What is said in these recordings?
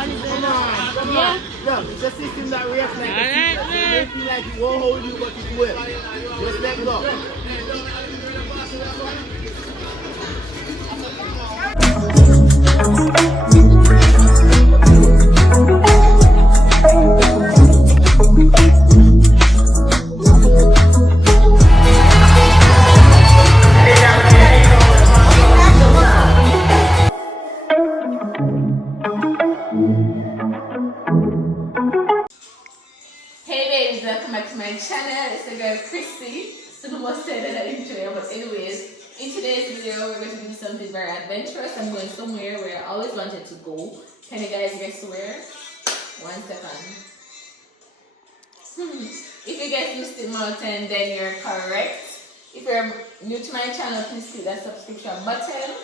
Come on, come on. Look, it's a system that reacts like a system. It may feel like it won't hold you, but it will. Just let go. Hey babies, welcome back to my channel. It's the girl Kristen. So the most said that I intro, but anyways, in today's video we're going to do something very adventurous. I'm going somewhere where I always wanted to go. Can you guys guess where? 1 second. If you guess Mystic Mountain, then you're correct. If you're new to my channel, please click that subscription button,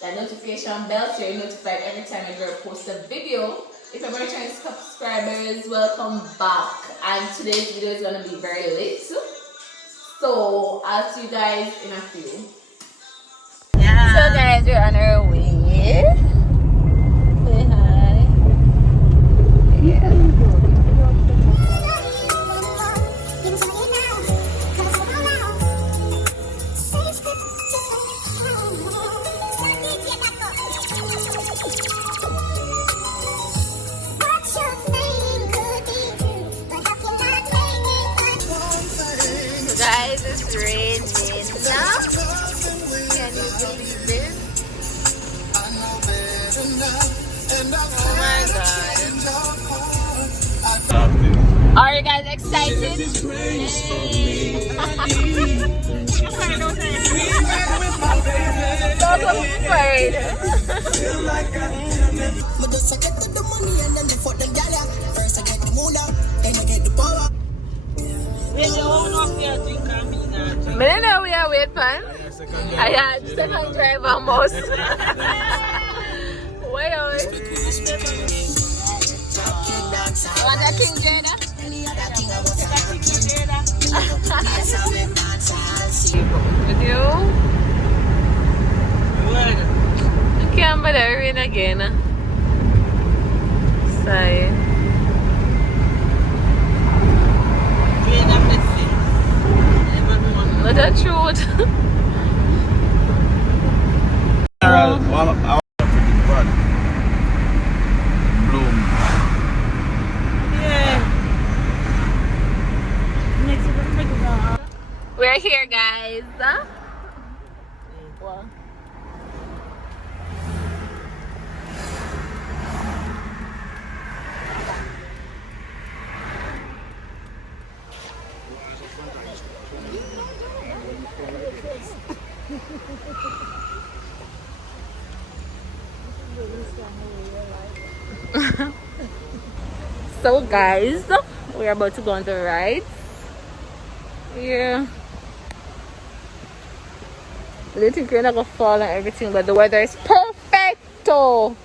that notification bell, so you're notified every time I post a video. If you're going to try subscribers, welcome back. And today's video is going to be very lit. So I'll see you guys in a few. Yeah. So guys, we're on our way. Say hi. Yeah. Guys, it's raining now. Can you believe this? Oh my god. Are you guys excited? So afraid. I don't know we are waiting. I had second drive almost. Wait on it. Want a King Jada? With you? You can't bother rain again. Sorry. Not the truth. Bloom. Yeah. We're here, guys. Well. So guys, we're about to go on the ride. Yeah. I don't think we're not gonna fall and everything, but the weather is perfecto.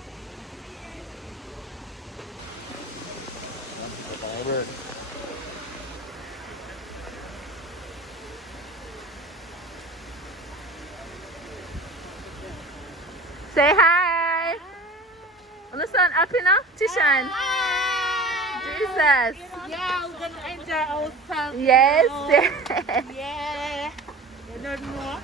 Say hi. Understand happy now? Tishan. Jesus. Yeah, we're gonna enjoy ourselves. Yes. Yeah. You don't know.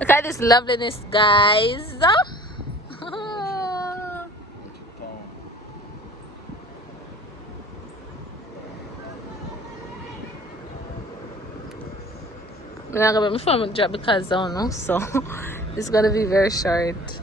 Look at this loveliness, guys. I'm not gonna be filming job because I don't know, so it's gonna be very short.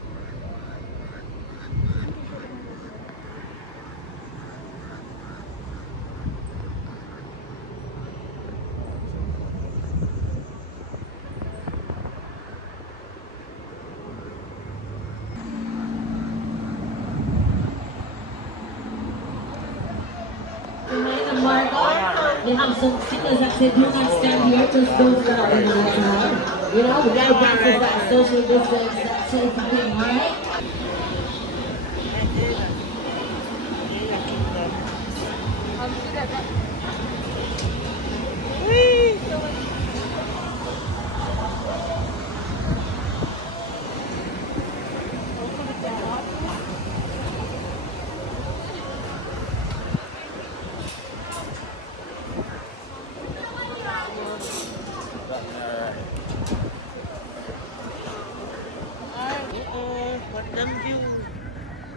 We have some stickers that say do not stand here, just those that are in the restaurant. You know, we got to practice that social distance, that safety thing, alright?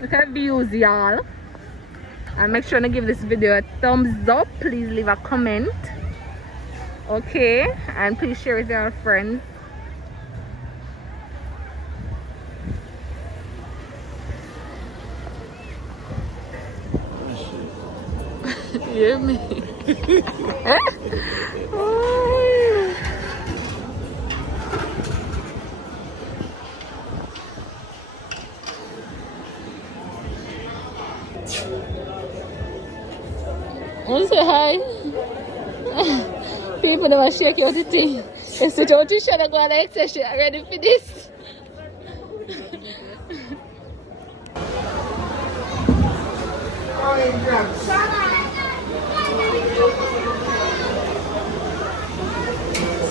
Look at views, y'all. And make sure to give this video a thumbs up. Please leave a comment. Okay, and please share with your friends. You hear me? Want to say hi? People never shake out the thing. If you don't shut go on like say she ready for this.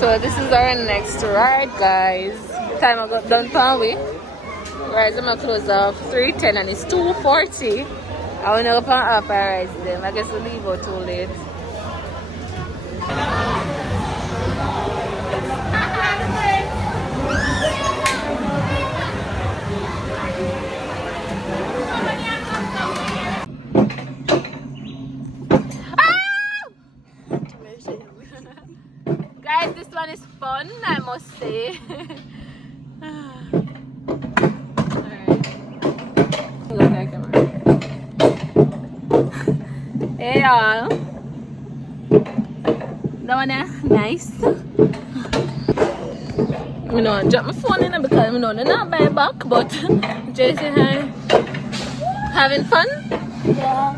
So this is our next ride, guys. Time I got done Palmy. Rides I'm gonna close off 3:10 and it's 2:40. I will never pan up rides them. I guess we'll leave out too late. Guys, this one is fun, I must say. Hey y'all. That one there, nice. I know drop my phone in because I know they're not buy back, but just say hi. Having fun? Yeah.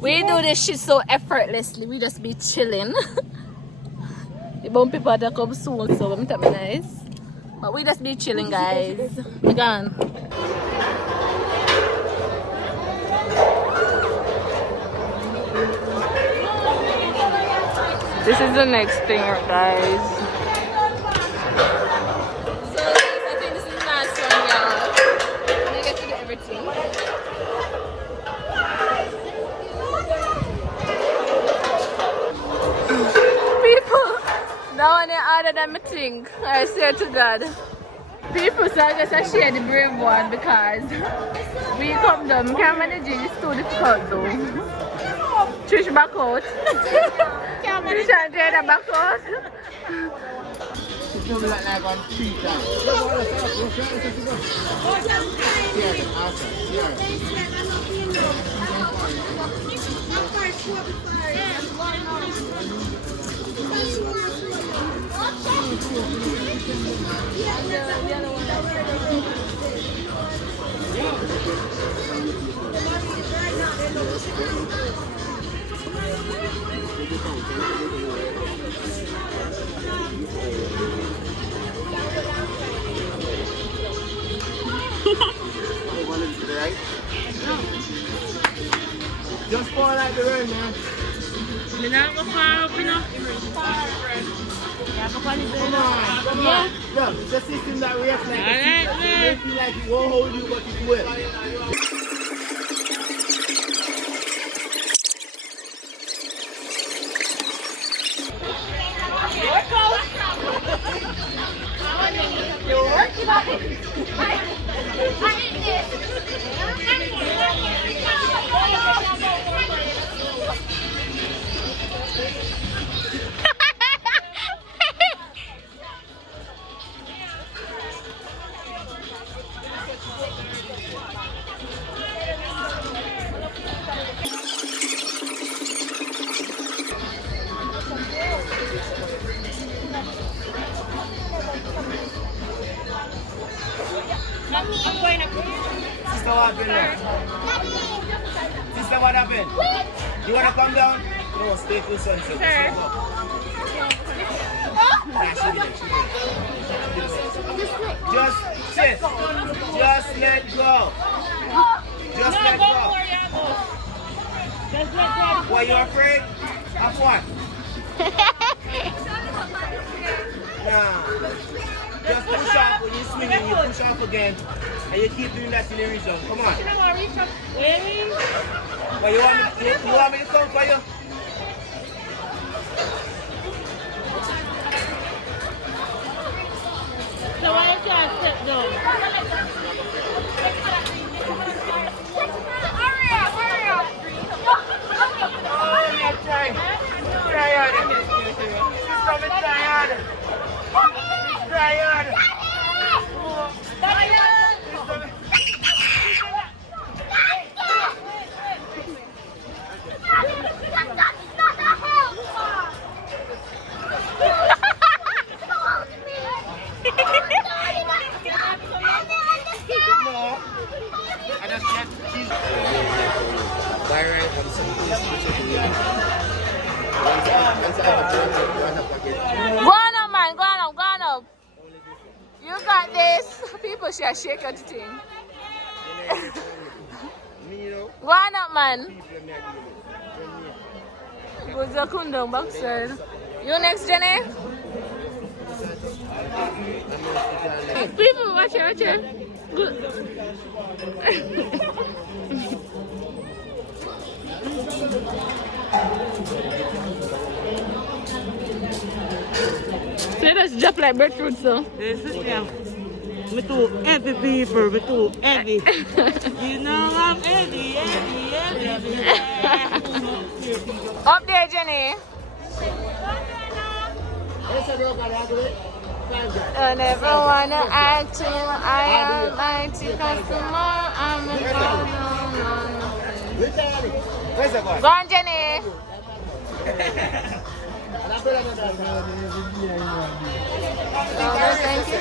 We do this shit so effortlessly, we just be chilling. The bump people that come soon, so I'm telling nice. But we just be chilling, guys. We gone. This is the next thing, guys. So I think this is the last one, y'all. I'm gonna get to do everything. People, that one is harder than I think. I swear to God. People, so I guess I share the brave one because we come down. We can't manage it. It's too difficult though. Trish back out. Trish and Jada back out. It's gonna be like on 3 times. Just fall like the rain, man. Me not go far up, you know. Come on. Yeah. Look, it's a system that reacts like Alright, it may feel like it won't hold you, but it will. You're working on it. Mommy. Sister, what happened there? Sister, what happened? You want to come down? No, stay till sunset. Sir. Just sit. Just let go. Just let go. Just let go. Were you afraid? Of what? Nah. Just push off when you're swinging. You push off again. And you keep doing that till you reach down. Come on. But you want me to come for you? So why you can't step down? Try hard. Sister, try hard. Try hard. Go on up, man. Go on up. You got this. People should shake your thing. Go on up, man. Go to Kundum backside. You next, Jenny? People, watch it. Good. So that's just like breadfruit, so. This is me too heavy people, me too heavy. You know I'm heavy. Up there, Jenny. And everyone acting I am mighty customer. I'm a Go on, Jenny. Thank you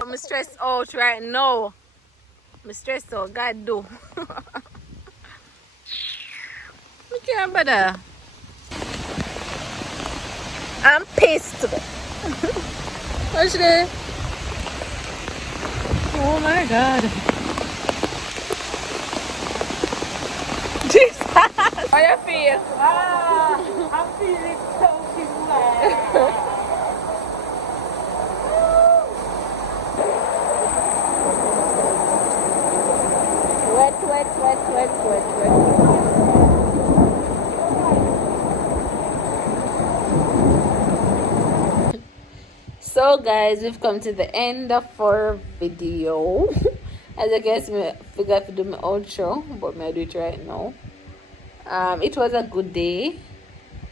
I'm stressed out right now. I'm stressed out, God do. I can't bother. I'm pissed. What's that? Oh my God. Jesus. How you feel? I'm feeling soaking wet. Wet. So guys, we've come to the end of our video. As I guess I forgot to do my outro, but I do it right now. It was a good day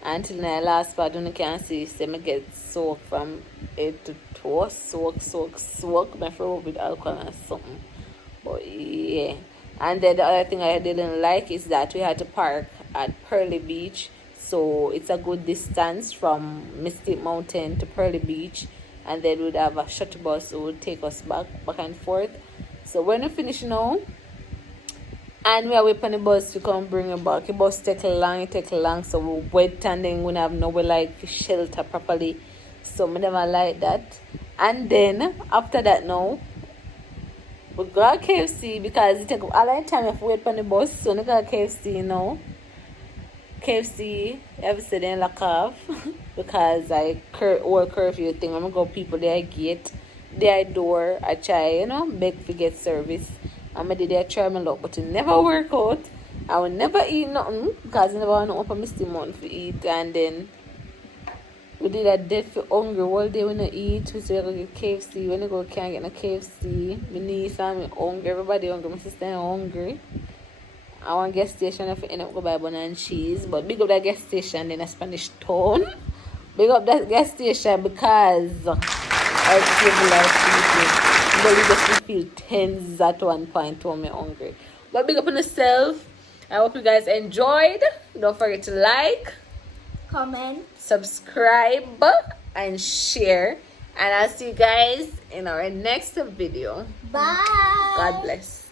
until the last part. You can see, so I get soaked from head to toe, soak. My throat with alcohol and something. But yeah. And then the other thing I didn't like is that we had to park at Pearly Beach. So it's a good distance from Mystic Mountain to Pearly Beach. And then we'd have a shuttle bus who would take us back and forth. So when we finish now, and we are waiting on the bus to come bring it back. The bus take long, so we wait and then we have nowhere like to shelter properly. So I never like that. And then after that now, we go to KFC because it take a lot of time if we wait on the bus. So we go to KFC now. KFC, everything they lock off because I work curfew thing. I'm gonna go people there gate, their door. I try, beg to get service. I'm gonna do try my luck, but it never work out. I will never eat nothing because I never want to open Misty Month to eat. And then we did a dead for hungry all day when I eat. We say we go get KFC. When I go can't get no KFC. My niece and me hungry. Everybody hungry. My sister hungry. I want gas station if I end up go buy bun and cheese. But big up that gas station in a Spanish town. Big up that gas station because I feel like but we just feel tense at one point when I'm hungry. But big up on yourself. I hope you guys enjoyed. Don't forget to like, comment, subscribe, and share. And I'll see you guys in our next video. bye. God bless.